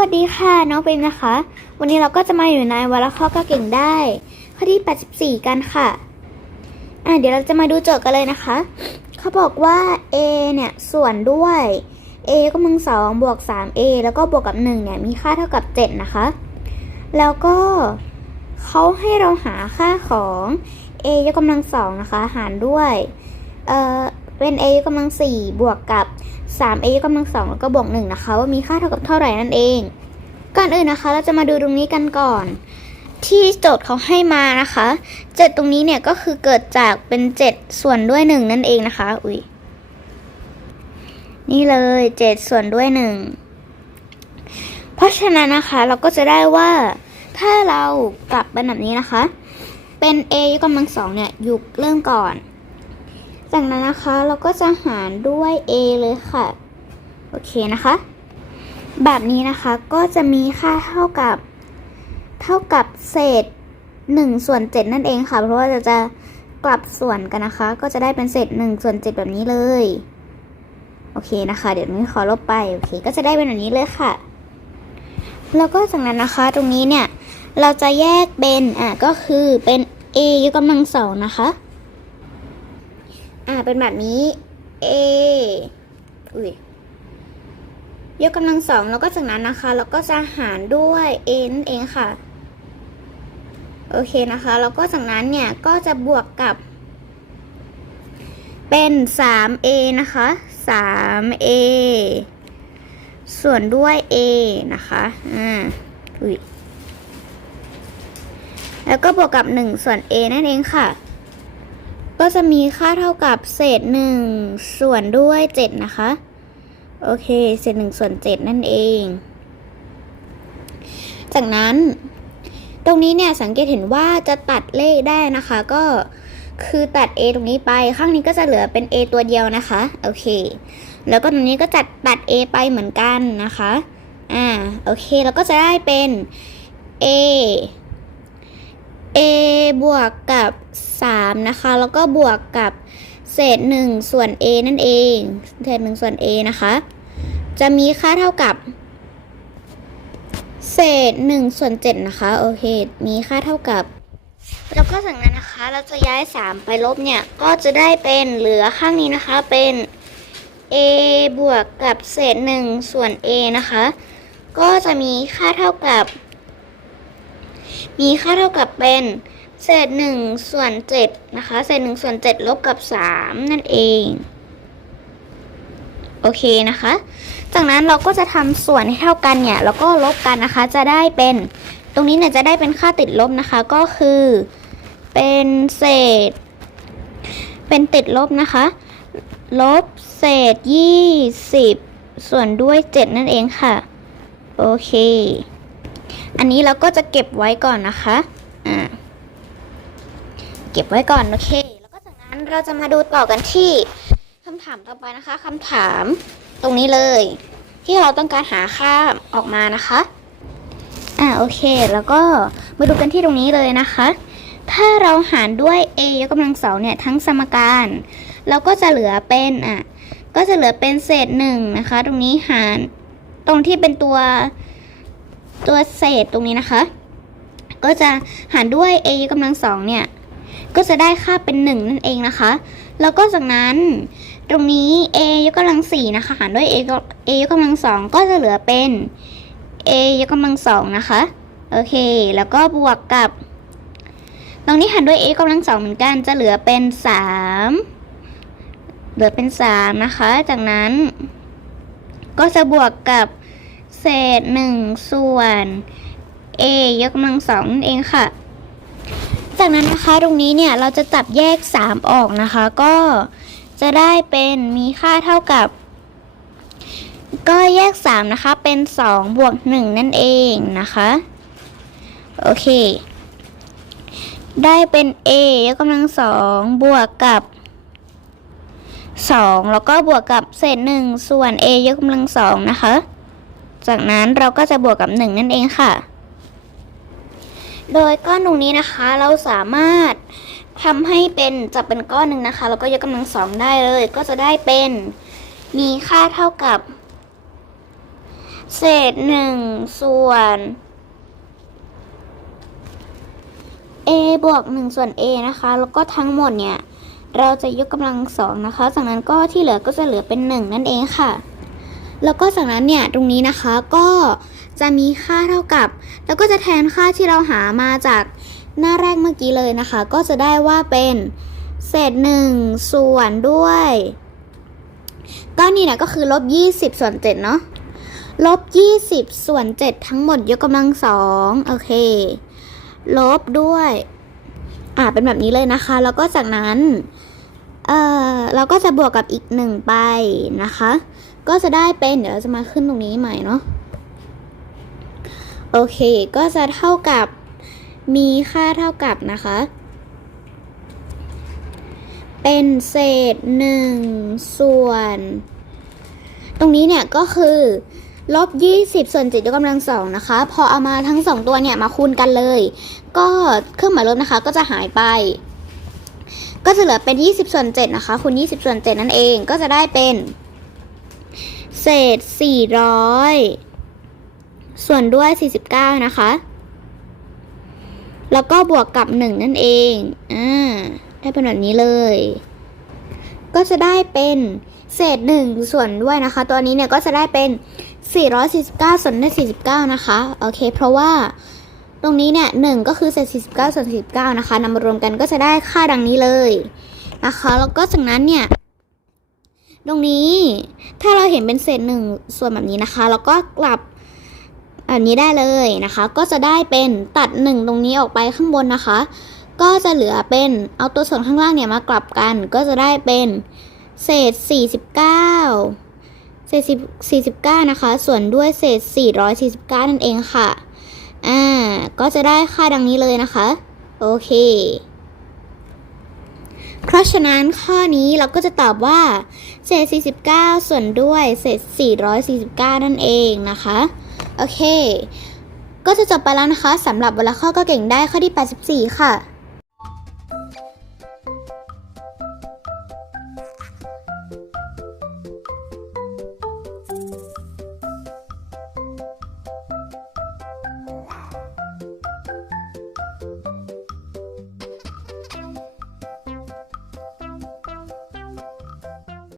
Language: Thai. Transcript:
วัสดีค่ะ น้องเปิมนะคะ วันนี้เราก็จะมาอยู่ในวารข้อก็เก่งได้ ข้อที่ 84 กันค่ะ อะเดี๋ยวเราจะมาดูโจทย์กันเลยนะคะ เขาบอกว่า a เนี่ยส่วนด้วย a กกำลังสองบวก 3a แล้วก็บวกกับ 1 เนี่ยมีค่าเท่ากับ 7 นะคะ แล้วก็เขาให้เราหาค่าของ a ยกกำลังสองนะคะ หารด้วย เอ่อเป็น a ยกกำลังสี่บวกกับ 3a ยกกำลังสองแล้วก็บวก1นะคะว่ามีค่าเท่ากับเท่าไหร่นั่นเอง ก่อนอื่นนะคะ เราจะมาดูตรงนี้กันก่อน ที่โจทย์เขาให้มานะคะ 7 ตรงนี้เนี่ยก็คือเกิดจากเป็น 7 ส่วนด้วย 1 นั่นเองนะคะ อุ้ยนี่เลย 7 ส่วนด้วย 1 เพราะฉะนั้นนะคะเราก็จะได้ว่าถ้าเรากลับเป็นแบบนี้นะคะ เป็น a ยกกำลังสองเนี่ยอยู่เริ่มก่อน จากนั้นนะคะเราก็จะหารด้วย a เลยค่ะ โอเคนะคะ แบบนี้นะคะก็จะมีค่าเท่ากับ เท่ากับเศษ1ส่วน7นั่นเองค่ะ เพราะว่าเราจะกลับส่วนกันนะคะ ก็จะได้เป็นเศษ1ส่วน7แบบนี้เลย โอเคนะคะ เดี๋ยวนี้ขอลบไป โอเค ก็จะได้เป็นแบบนี้เลยค่ะ แล้วก็จากนั้นนะคะ ตรงนี้เนี่ย เราจะแยกเป็น อะ ก็คือเป็น a ยกกำลังสองนะคะ อ่าเป็นแบบนี้ a อุ้ยยกกำลังสองแล้วก็จากนั้นนะคะเราก็จะหารด้วย a นั่นเองค่ะ โอเคนะคะแล้วก็จากนั้นเนี่ยก็จะบวกกับ เป็น 3a นะคะ 3a ส่วนด้วย a นะคะอ่าอุ้ยแล้วก็บวกกับ 1 ส่วน a นั่นเองค่ะ ก็จะมีค่าเท่ากับเศษ 1 ส่วนด้วย 7 นะคะ โอเค เศษ 1 ส่วน 7 นั่นเอง จากนั้น ตรงนี้เนี่ยสังเกตเห็นว่าจะตัดเลขได้นะคะ ก็คือตัด a ตรงนี้ไป ข้างนี้ก็จะเหลือเป็น a ตัวเดียวนะคะ โอเค แล้วก็ตรงนี้ก็จัดตัด a ไปเหมือนกันนะคะ อ่า โอเค แล้วก็จะได้เป็น a a บวกกับ 3 นะคะ แล้วก็บวกกับเศษ 1 ส่วน a นั่นเอง เศษ 1 ส่วน a นะคะ จะมีค่าเท่ากับ เศษ 1 ส่วน 7 นะคะ โอเค มีค่าเท่ากับ แล้วก็จากนั้นนะคะ เราจะย้าย 3 ไปลบเนี่ย ก็จะได้เป็นเหลือข้างนี้นะคะ เป็น a บวกกับเศษ 1 ส่วน a นะคะ ก็จะมีค่าเท่ากับ มีค่าเท่ากับเป็นเศษหนึ่งส่วนเจ็ดนะคะ เศษหนึ่งส่วนเจ็ดลบกับสามนั่นเอง โอเคนะคะ จากนั้นเราก็จะทำส่วนให้เท่ากันเนี่ย แล้วก็ลบกันนะคะ จะได้เป็น ตรงนี้เนี่ยจะได้เป็นค่าติดลบนะคะ ก็คือ เป็นเศษ เป็นติดลบนะคะ ลบเศษยี่สิบส่วนด้วยเจ็ดนั่นเองค่ะ โอเค อันนี้เราก็จะเก็บไว้ก่อนนะคะอ่าเก็บไว้ก่อนโอเค แล้วก็จากนั้นเราจะมาดูต่อกันที่คำถามต่อไปนะคะคำถามตรงนี้เลย ที่เราต้องการหาค่าออกมานะคะอ่าโอเค แล้วก็มาดูกันที่ตรงนี้เลยนะคะ ถ้าเราหารด้วย a ยกกำลังสองเนี่ยทั้งสมการ เราก็จะเหลือเป็นอะก็จะเหลือเป็นเศษหนึ่งนะคะ ตรงนี้หารตรงที่เป็นตัว ตัวเศษตรงนี้นะคะ ก็จะหารด้วย a ยกกำลังสองเนี่ย ก็จะได้ค่าเป็น 1 นั่นเองนะคะ แล้วก็จากนั้นตรงนี้ a ยกกำลังสี่นะคะ หารด้วย a ก็ a ยกกำลังสองก็จะเหลือเป็น a ยกกำลังสองนะคะ โอเค แล้วก็บวกกับ ตรงนี้หารด้วย a กกำลังสองเหมือนกัน จะเหลือเป็น3เหลือเป็น3นะคะ จากนั้น ก็จะบวกกับ เศษ1ส่วน a ยกกำลังสองนั่นเองค่ะ จากนั้นนะคะตรงนี้เนี่ยเราจะจับแยก 3 ออกนะคะ ก็จะได้เป็นมีค่าเท่ากับ ก็แยก 3 นะคะ เป็น 2 บวก 1 นั่นเองนะคะ โอเค ได้เป็น a ยกกำลังสองบวกกับ 2 แล้วก็บวกกับเศษ 1 ส่วน a ยกกำลังสองนะคะ จากนั้นเราก็จะบวกกับ 1 นั่นเองค่ะ โดยก้อนตรงนี้นะคะเราสามารถทำให้เป็นจับเป็นก้อนหนึ่งนะคะ แล้วก็ยกกำลังสองได้เลย ก็จะได้เป็นมีค่าเท่ากับ เศษหนึ่งส่วน a บวกหนึ่งส่วน a นะคะ แล้วก็ทั้งหมดเนี่ย เราจะยกกำลังสองนะคะ จากนั้นก็ที่เหลือก็จะเหลือเป็นหนึ่งนั่นเองค่ะ แล้วก็จากนั้นเนี่ยตรงนี้นะคะก็จะมีค่าเท่ากับ แล้วก็จะแทนค่าที่เราหามาจากหน้าแรกเมื่อกี้เลยนะคะ ก็จะได้ว่าเป็นเศษหนึ่งส่วนด้วยก็นี่นะก็คือลบ20ส่วน7เนาะลบ20ส่วน7ทั้งหมดยกกำลังสองโอเค ลบด้วย อ่าเป็นแบบนี้เลยนะคะ แล้วก็จากนั้น เออเราก็จะบวกกับอีกหนึ่งไปนะคะ ก็จะได้เป็นเดี๋ยวเราจะมาขึ้นตรงนี้ใหม่เนาะโอเค ก็จะเท่ากับมีค่าเท่ากับนะคะ เป็นเศษหนึ่งส่วน ตรงนี้เนี่ยก็คือลบ20ส่วน7ยกกำลังสองนะคะ พอเอามาทั้งสองตัวเนี่ยมาคูณกันเลย ก็เครื่องหมายลบนะคะก็จะหายไป ก็จะเหลือเป็น20ส่วน7นะคะคูณ20ส่วน7นั่นเองก็จะได้เป็น เศษ 400 ส่วนด้วย 49 นะคะแล้วก็บวกกับ 1 นั่นเอง อ่า ได้เป็นแบบนี้เลย ก็จะได้เป็นเศษ 1 ส่วนด้วยนะคะ ตัวนี้เนี่ยก็จะได้เป็น 449 ส่วนด้วย49 นะคะ โอเค เพราะว่าตรงนี้เนี่ย1ก็คือเศษ 49 ส่วน49 นะคะนำมารวมกันก็จะได้ค่าดังนี้เลยนะคะ แล้วก็จากนั้นเนี่ย ตรงนี้ถ้าเราเห็นเป็นเศษหนึ่งส่วนแบบนี้นะคะแล้วก็กลับแบบนี้ได้เลยนะคะ ก็จะได้เป็นตัดหนึ่งตรงนี้ออกไปข้างบนนะคะ ก็จะเหลือเป็นเอาตัวส่วนข้างล่างเนี่ยมากลับกัน ก็จะได้เป็นเศษ 49 เศษ10 49 นะคะ ส่วนด้วยเศษ 449 นั่นเองค่ะ อ่า ก็จะได้ค่าดังนี้เลยนะคะ โอเค เพราะฉะนั้นข้อนี้เราก็จะตอบว่า เศษ 49 ส่วนด้วยเศษ 449 นั่นเองนะคะ โอเค ก็จะจบไปแล้วนะคะสำหรับเวลาข้อก็เก่งได้ข้อที่ 84 ค่ะ